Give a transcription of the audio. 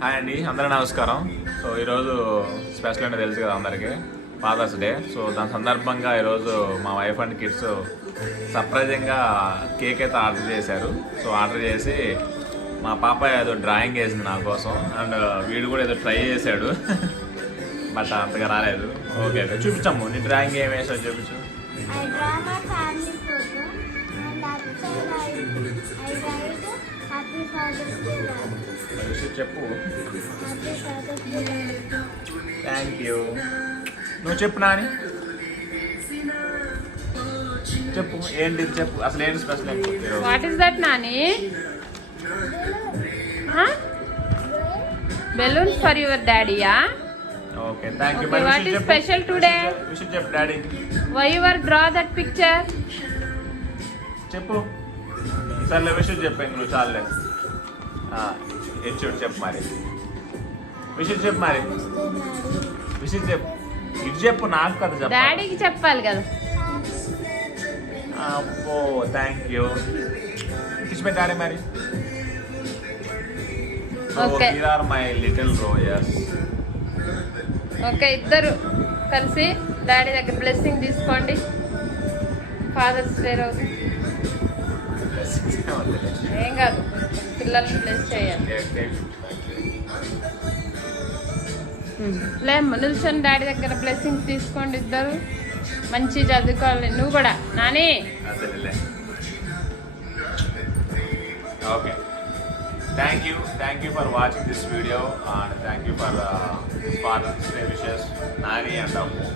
Hi అండి, అందరూ నమస్కారం. సో ఈరోజు స్పెషల్ అంటే తెలుసు కదా అందరికీ, ఫాదర్స్ డే. సో దాని సందర్భంగా ఈరోజు మా వైఫ్ అండ్ కిడ్స్ సర్ప్రైజింగ్గా కేక్ అయితే ఆర్డర్ చేశారు. సో ఆర్డర్ చేసి మా పాప ఏదో డ్రాయింగ్ వేసింది నా కోసం, అండ్ వీడు కూడా ఏదో ట్రై చేశాడు బట్ అంతగా రాలేదు. ఓకే ఓకే, చూపించమ్ము నీ డ్రాయింగ్ ఏం వేసావు చూపించు. చెప్పు. Thank you. నువ్వు చెప్పు నాని, చెప్పు ఏంటి చెప్పు, అసలు ఏంటి స్పెషల్ ఏంటి? What is that Nani? Balloons for your డాడీయా? Okay, thank you. What is special today? విషయం చెప్పు daddy. Why your draw that picture? చెప్పు. సర్లే విషయం చెప్పాను నువ్వు, చాలే. చూడు చెప్పు మరి, విషయం చెప్పు మరి, విషయం చెప్పు. ఇటు చెప్పు, నాకు కదా చెప్పు. డాడీకి చెప్పాలి కదా. అబ్బో thank you. Kiss my daddy మరి. Okay, here are my little roarers. Okay, ఇద్దరు కలిసి డాడీ దగ్గర బ్లెస్సింగ్ తీసుకోండి. ఫాదర్స్ డే రోజు ఏం కాదు, పిల్లల్ని బ్లెస్ చేయాలి. లేమ్మ నిల్చొని డాడీ దగ్గర బ్లెస్సింగ్స్ తీసుకోండి ఇద్దరు. మంచి చదువుకోవాలి నువ్వు కూడా Nani. Okay, thank you for watching this video, and thank you for this Father's Day wishes Nani and Ammu.